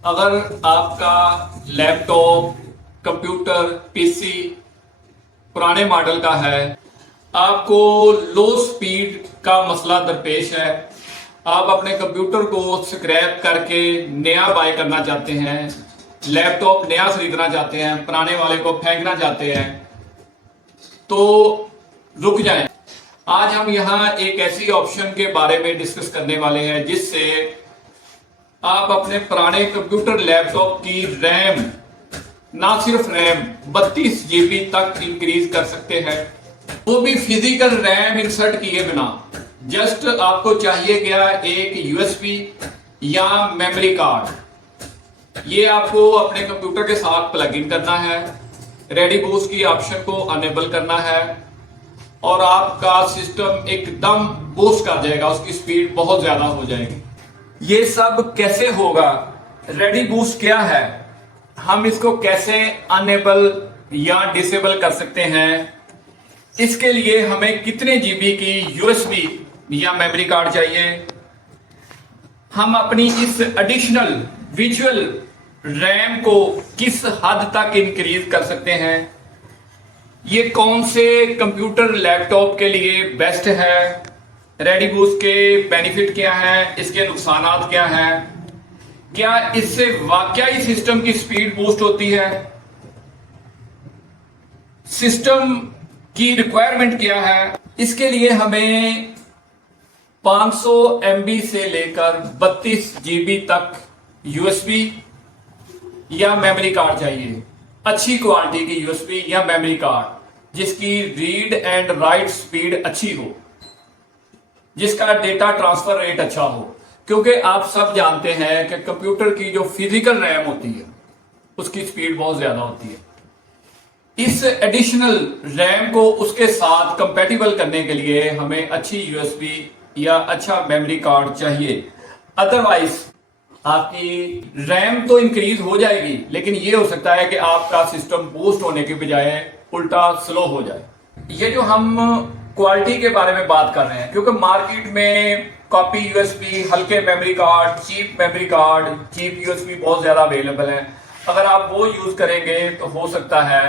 अगर आपका laptop, computer, PC पुराने मॉडल का है, आपको लो स्पीड का मसला दरपेश है, आप अपने कंप्यूटर को स्क्रैप करके नया बाय करना चाहते हैं, लैपटॉप नया खरीदना चाहते हैं, पुराने वाले को फेंकना चाहते हैं, तो रुक जाएं। आज हम यहाँ एक ऐसी ऑप्शन के बारे में डिस्कस करने वाले हैं जिससे आप अपने पुराने कंप्यूटर लैपटॉप की रैम, ना सिर्फ रैम 32 जीबी तक इंक्रीज कर सकते हैं, वो भी फिजिकल रैम इंसर्ट किए बिना। जस्ट आपको चाहिए क्या, एक यूएसबी या मेमोरी कार्ड। ये आपको अपने कंप्यूटर के साथ प्लग इन करना है, रेडी बूस्ट की ऑप्शन को अनेबल करना है और आपका सिस्टम एकदम बूस्ट कर जाएगा, उसकी स्पीड बहुत ज्यादा हो जाएगी। ये सब कैसे होगा, रेडी बूस्ट क्या है, हम इसको कैसे अनेबल या डिसेबल कर सकते हैं, इसके लिए हमें कितने जीबी की यूएसबी या मेमोरी कार्ड चाहिए, हम अपनी इस एडिशनल विजुअल रैम को किस हद तक इंक्रीज कर सकते हैं, ये कौन से कंप्यूटर लैपटॉप के लिए बेस्ट है, रेडी बूस्ट के बेनिफिट क्या है, इसके नुकसान क्या हैं, क्या इससे वाकई सिस्टम की स्पीड बूस्ट होती है, सिस्टम की रिक्वायरमेंट क्या है। इसके लिए हमें 500 MB से लेकर 32 GB तक यूएसबी या मेमोरी कार्ड चाहिए, अच्छी क्वालिटी की यूएसबी या मेमोरी कार्ड जिसकी रीड एंड राइट स्पीड अच्छी हो, जिसका डेटा ट्रांसफर रेट अच्छा हो। क्योंकि आप सब जानते हैं कि कंप्यूटर की जो फिजिकल रैम होती है उसकी स्पीड बहुत ज्यादा होती है। इस एडिशनल रैम को उसके साथ कंपैटिबल करने के लिए हमें अच्छी यूएसबी या अच्छा मेमोरी कार्ड चाहिए। अदरवाइज आपकी रैम तो इंक्रीज हो जाएगी, लेकिन ये हो सकता है कि आपका सिस्टम बूस्ट होने के बजाय उल्टा स्लो हो जाए। ये जो हम क्वालिटी के बारे में बात कर रहे हैं, क्योंकि मार्केट में कॉपी यूएसबी, हल्के memory card, cheap memory card, cheap USB बहुत ज्यादा अवेलेबल है। अगर आप वो यूज करेंगे तो हो सकता है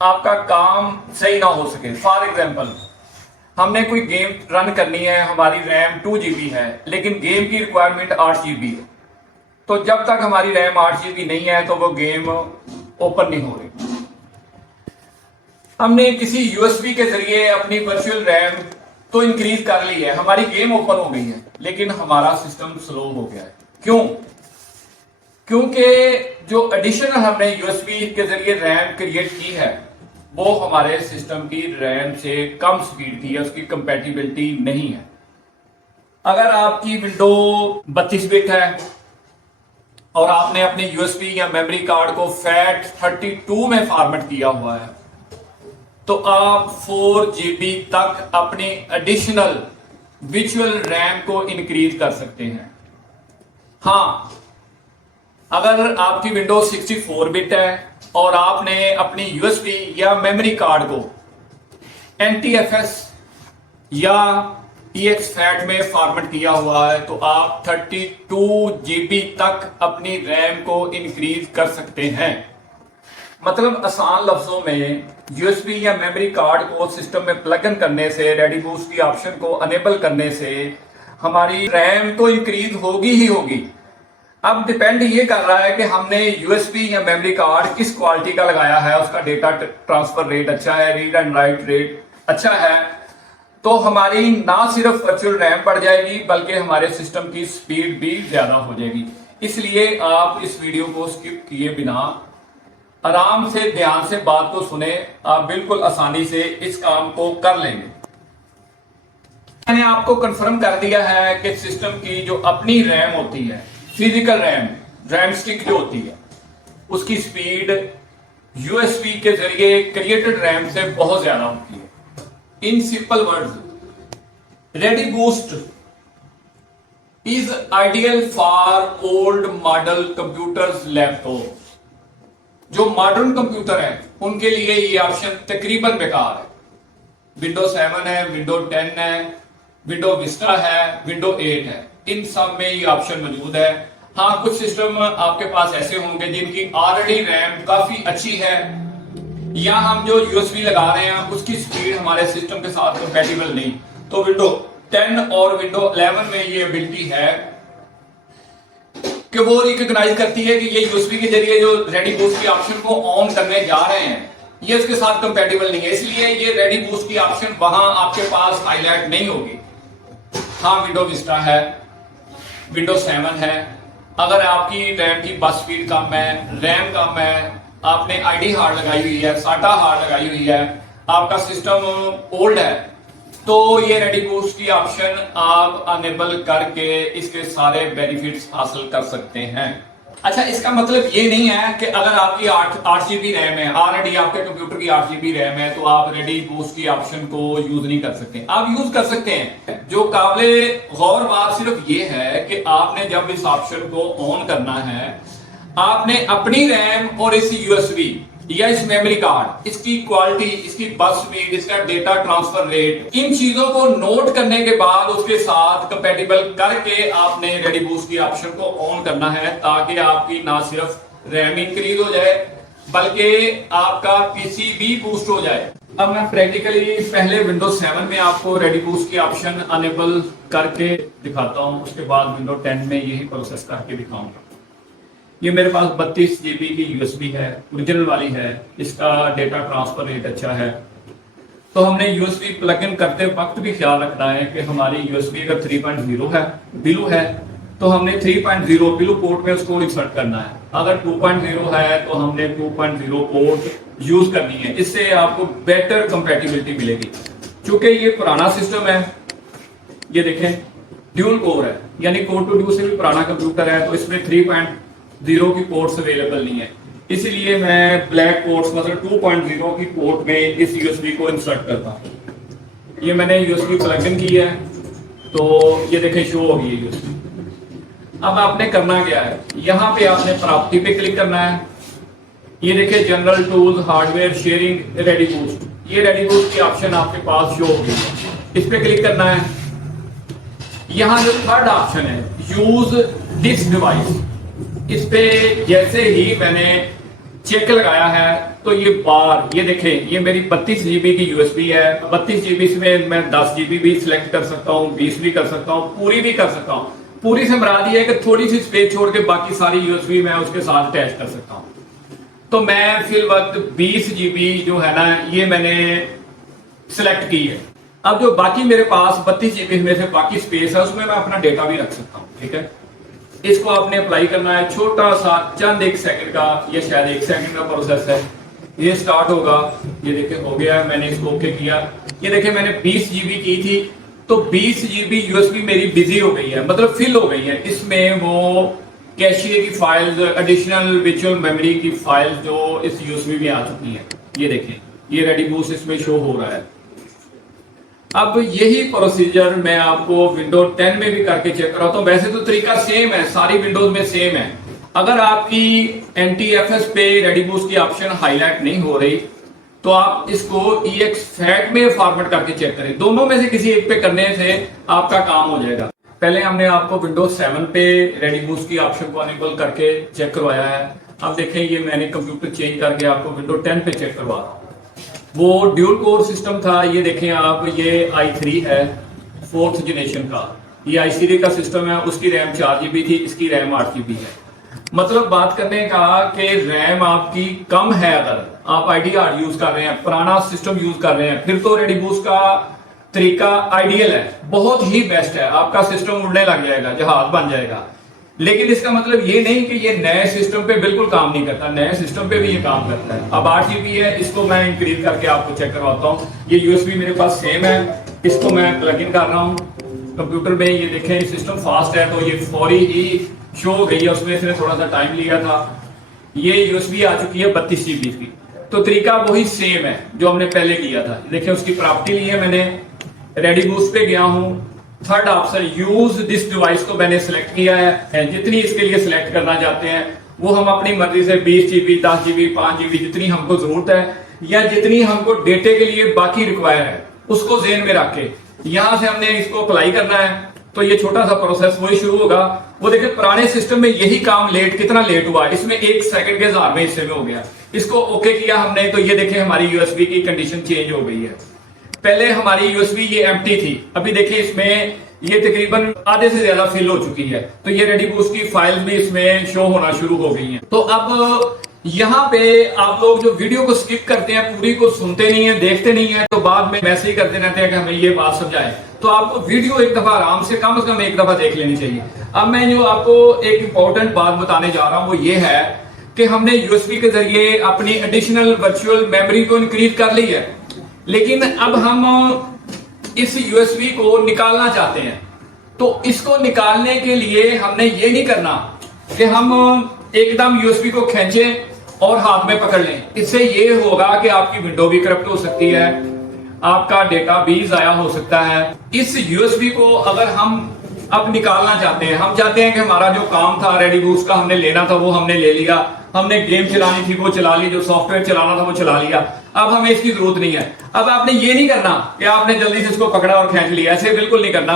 आपका काम सही ना हो सके। फॉर एग्जांपल, हमने कोई गेम रन करनी है, हमारी रैम 2 GB है, लेकिन गेम की रिक्वायरमेंट 8 GB है, तो जब तक हमारी रैम 8 GB नहीं है तो वो गेम ओपन नहीं हो रही। हमने किसी यूएसबी के जरिए अपनी वर्चुअल रैम तो इंक्रीज कर ली है, हमारी गेम ओपन हो गई है, लेकिन हमारा सिस्टम स्लो हो गया है। क्यों? क्योंकि जो एडिशनल हमने यूएसबी के जरिए रैम क्रिएट की है वो हमारे सिस्टम की रैम से कम स्पीड की है, उसकी कंपैटिबिलिटी नहीं है। अगर आपकी विंडो 32 बिट है और आपने अपने यूएसबी या मेमोरी कार्ड को FAT32 में फॉर्मेट किया हुआ है, तो आप 4 GB तक अपनी एडिशनल विजुअल रैम को इंक्रीज कर सकते हैं। हां, अगर आपकी विंडो 64 बिट है और आपने अपनी यूएसबी या मेमोरी कार्ड को NTFS या EXFAT में फॉर्मेट किया हुआ है, तो आप 32 GB तक अपनी रैम को इंक्रीज कर सकते हैं। मतलब आसान लफ्जों में, यूएसबी या मेमोरी कार्ड को सिस्टम में प्लग इन करने से, रेडी बूस्ट की ऑप्शन को अनेबल करने से हमारी रैम तो इंक्रीज होगी ही होगी। अब डिपेंड ये कर रहा है कि हमने यूएसबी या मेमोरी कार्ड किस क्वालिटी का लगाया है, उसका डेटा ट्रांसफर रेट अच्छा है, रीड एंड राइट रेट अच्छा है, तो हमारी ना सिर्फ वर्चुअल रैम बढ़ जाएगी बल्कि हमारे सिस्टम की स्पीड भी ज्यादा हो जाएगी। इसलिए आप इस वीडियो को स्किप किए बिना आराम से ध्यान से बात को सुने, आप बिल्कुल आसानी से इस काम को कर लेंगे। मैंने आपको कंफर्म कर दिया है कि सिस्टम की जो अपनी रैम होती है, फिजिकल रैम स्टिक जो होती है, उसकी स्पीड यूएसबी के जरिए क्रिएटेड रैम से बहुत ज्यादा होती है। In simple words, ready boost is ideal for old model computers, laptop. जो मॉडर्न कंप्यूटर है उनके लिए ये ऑप्शन तकरीबन बेकार है। विंडो 7 है, विंडो 10 है, विंडो विस्टा है, विंडो 8 है, इन सब में ये ऑप्शन मौजूद है। हाँ, कुछ सिस्टम आपके पास ऐसे होंगे जिनकी ऑलरेडी रैम काफी अच्छी है, या हम जो यूएसबी लगा रहे हैं उसकी स्पीड हमारे सिस्टम के साथ कंपैटिबल नहीं, तो विंडो 10 और विंडो 11 में ये एबिलिटी है कि वो रिकॉग्नाइज करती है कि ये यूएसबी के जरिए जो रेडी बूस्ट की ऑप्शन को ऑन करने जा रहे हैं ये उसके साथ कंपैटिबल नहीं है, इसलिए ये रेडी बूस्ट की ऑप्शन वहां आपके पास हाईलाइट नहीं होगी। हाँ, विंडो विस्टा है, विंडो 7 है। अगर आपकी रैम की बस स्पीड कम है, रैम कम है, आपने आईडी हार्ड लगाई हुई है, साटा हार्ड लगाई हुई है, आपका सिस्टम ओल्ड है, तो ये रेडी बूस्ट की ऑप्शन आप अनेबल करके इसके सारे बेनिफिट्स हासिल कर सकते हैं। अच्छा, इसका मतलब ये नहीं है कि अगर आपकी 8 जीबी रैम है, ऑलरेडी आपके कंप्यूटर की 8 जीबी रैम है, तो आप रेडी बूस्ट की ऑप्शन को यूज नहीं कर सकते। आप यूज कर सकते हैं। जो काबिले गौर बात सिर्फ ये है कि आपने जब इस ऑप्शन को ऑन करना है, आपने अपनी रैम और इस यूएसबी या इस मेमोरी कार्ड, इसकी क्वालिटी, इसकी बस स्पीड, इसका डेटा ट्रांसफर रेट, इन चीजों को नोट करने के बाद उसके साथ कंपैटिबल करके आपने रेडी बूस्ट की ऑप्शन को ऑन करना है, ताकि आपकी ना सिर्फ रैम इंक्रीज हो जाए बल्कि आपका पीसी भी बूस्ट हो जाए। अब मैं प्रैक्टिकली पहले विंडोज 7 में आपको रेडी बूस्ट की ऑप्शन अनेबल करके दिखाता हूं, उसके बाद विंडो 10 में यही प्रोसेस करके दिखाऊंगा। ये मेरे पास 32 जीबी की यूएसबी है, ओरिजिनल वाली है, इसका डेटा ट्रांसफर रेट अच्छा है। तो हमने यूएसबी प्लग इन करते वक्त भी ख्याल रखना है कि हमारी यूएसबी अगर 3.0 है, बिलो है, तो हमने 3.0 बिलो पोर्ट में उसको इंसर्ट करना है। अगर 2.0 है तो हमने 2.0 पोर्ट यूज करनी है, इससे आपको बेटर कंपैटिबिलिटी मिलेगी। चूंकि ये पुराना सिस्टम है, ये देखें ड्यूल कोर है, यानी कोर टू ड्यू से भी पुराना कंप्यूटर है, तो इसमें 3.0 की पोर्ट्स अवेलेबल नहीं है, इसलिए मैं ब्लैक पोर्ट्स मतलब 2.0 की पोर्ट में इस यूएसबी को इंसर्ट करता हूं। ये मैंने यूएसबी प्लग इन की है, तो ये देखें शो हो गई है यूएसबी। अब आपने करना क्या है, यहां पे आपने प्रॉपर्टी पे क्लिक करना है। ये देखिए general tools, hardware, sharing, ready boost, ये रेडी बूस्ट की ऑप्शन आपके पास शो होगी, इस पे क्लिक करना है। यहां जो थर्ड ऑप्शन है यूज दिस डिवाइस, इस पे जैसे ही मैंने चेक लगाया है तो ये बार, ये देखें ये मेरी 32 जीबी की यूएसबी है। 32 जीबी में मैं 10 जीबी भी सिलेक्ट कर सकता हूँ, 20 भी कर सकता हूँ, पूरी भी कर सकता हूँ। पूरी से मुराद ये है कि थोड़ी सी स्पेस छोड़ के बाकी सारी यूएसबी मैं उसके साथ अटैच कर सकता हूँ। तो मैं फिल वक्त 20 जीबी जो है ना, ये मैंने सिलेक्ट की है। अब जो बाकी मेरे पास 32 जीबी में से बाकी स्पेस है, उसमें मैं अपना डेटा भी रख सकता हूँ। ठीक है, इसको आपने अप्लाई करना है। छोटा सा चंद 1 सेकंड का, ये शायद 1 सेकंड का प्रोसेस है। ये स्टार्ट होगा, ये देखिए हो गया, मैंने इसको ओके किया। ये देखिए मैंने 20 जीबी की थी, तो 20 जीबी यूएसबी मेरी बिजी हो गई है, मतलब फिल हो गई है। इसमें वो कैशिए की फाइल्स, एडिशनल वर्चुअल मेमोरी की फाइल्स जो इस यूएसबी में आ चुकी है, ये देखें ये रेडी बूस्ट इसमें शो हो रहा है। अब यही प्रोसीजर मैं आपको विंडो 10 में भी करके चेक कराता हूं। वैसे तो तरीका सेम है, सारी विंडोज में सेम है। अगर आपकी NTFS पे रेडी बूस्ट की ऑप्शन हाईलाइट नहीं हो रही, तो आप इसको EXFAT में फॉर्मेट करके चेक करें। दोनों में से किसी एक पे करने से आपका काम हो जाएगा। पहले हमने आपको विंडोज 7 पे रेडी बूस्ट की ऑप्शन को अनेबल करके चेक करवाया है। अब देखें ये मैंने कंप्यूटर चेंज करके आपको विंडो 10 पे चेक करवा रहा हूं। वो ड्यूल कोर सिस्टम था, ये देखें आप, ये i3 है 4th जनरेशन का। ये i3 का सिस्टम है, उसकी रैम 4 जीबी थी, इसकी रैम 8 जीबी है। मतलब बात करने का कि रैम आपकी कम है, अगर आप आईडी हार्ड यूज कर रहे हैं, पुराना सिस्टम यूज कर रहे हैं, फिर तो रेडी बूस्ट का तरीका आइडियल है, बहुत ही बेस्ट है। आपका सिस्टम उड़ने लग जाएगा, जहाज बन जाएगा। लेकिन इसका मतलब ये नहीं कि ये नए सिस्टम पे बिल्कुल काम नहीं करता, नए सिस्टम पे भी ये काम करता है। अब 8 जीबी है, इसको मैं इंक्रीज करके आपको चेक करवाता हूँ। ये यूएसबी मेरे पास सेम है, इसको मैं प्लग इन कर रहा हूँ कंप्यूटर में। ये देखें सिस्टम फास्ट है, तो ये फौरी ही शो हो गई है, उसमें इसने थोड़ा सा टाइम लिया था। ये यूएसबी आ चुकी है 32 जीबी की। तो तरीका वही सेम है जो हमने पहले किया था। देखिए उसकी प्रॉपर्टी ली है मैंने, रेडी बूस्ट पे गया हूँ, third option use this device को मैंने सिलेक्ट किया है। जितनी इसके लिए सिलेक्ट करना चाहते हैं वो हम अपनी मर्जी से 20 जीबी, 10 जीबी, 5 जीबी, जितनी हमको जरूरत है या जितनी हमको डेटे के लिए बाकी रिक्वायर है, उसको जेन में रख के यहां से हमने इसको अप्लाई करना है। तो ये छोटा सा प्रोसेस वही शुरू होगा। वो देखिए पुराने सिस्टम में यही काम कितना लेट हुआ, इसमें 1 सेकंड के 1000वें हिस्से में हो गया। इसको ओके किया हमने तो ये देखिए हमारी यूएसबी की कंडीशन चेंज हो गई है। पहले हमारी यूएसबी ये एम्प्टी थी, अभी देखिए इसमें ये तकरीबन आधे से ज्यादा फिल हो चुकी है। तो ये रेडी बूस्ट की फाइल भी इसमें शो होना शुरू हो गई है। तो अब यहाँ पे आप लोग जो वीडियो को स्किप करते हैं, पूरी को सुनते नहीं है, देखते नहीं है, तो बाद में मैसेज करते रहते हैं कि हमें ये बात समझाएं। तो आपको वीडियो एक दफा आराम से कम एक दफा देख लेनी चाहिए। अब मैं जो आपको एक इंपॉर्टेंट बात बताने जा रहा हूं वो ये है कि हमने यूएसबी के जरिए अपनी एडिशनल वर्चुअल मेमोरी को इंक्रीज कर ली है, लेकिन अब हम इस यूएसबी को निकालना चाहते हैं। तो इसको निकालने के लिए हमने ये नहीं करना कि हम एकदम यूएसबी को खींचें और हाथ में पकड़ लें। इससे ये होगा कि आपकी विंडो भी करप्ट हो सकती है, आपका डेटा भी जाया हो सकता है। इस यूएसबी को अगर हम अब निकालना चाहते हैं, हम चाहते हैं कि हमारा जो काम था रेडी बूस्ट का हमने लेना था वो हमने ले लिया, हमने गेम चलानी थी वो चला ली, जो सॉफ्टवेयर चलाना था वो चला लिया, अब हमें इसकी जरूरत नहीं है। अब आपने ये नहीं करना कि आपने जल्दी से इसको पकड़ा और खींच लिया, ऐसे बिल्कुल नहीं करना।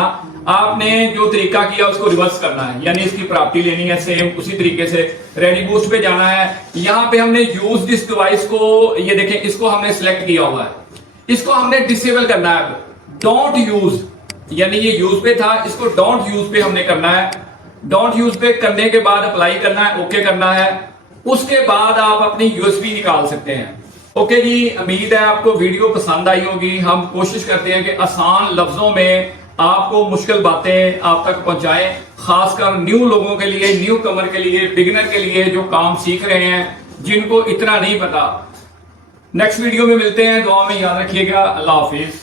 आपने जो तरीका किया उसको रिवर्स करना है, यानी इसकी प्रॉपर्टी लेनी है सेम उसी तरीके से। रेडी बूस्ट पे जाना है, यहां पे हमने यूज दिस डिवाइस को, ये देखें इसको हमने सिलेक्ट किया हुआ है, इसको हमने डिसेबल करना है। डोंट यूज, यानी ये यूज पे था, इसको डोंट यूज पे हमने करना है। डोंट यूज पे करने के बाद अप्लाई करना है, ओके करना है। उसके बाद आप अपनी यूएसबी निकाल सकते हैं। ओके जी, उम्मीद है आपको वीडियो पसंद आई होगी। हम कोशिश करते हैं कि आसान लफ्जों में आपको मुश्किल बातें आप तक पहुंचाएं, खासकर न्यू लोगों के लिए, न्यू कमर के लिए, बिगिनर के लिए जो काम सीख रहे हैं, जिनको इतना नहीं पता। नेक्स्ट वीडियो में मिलते हैं, दुआ में याद रखिएगा। अल्लाह हाफिज।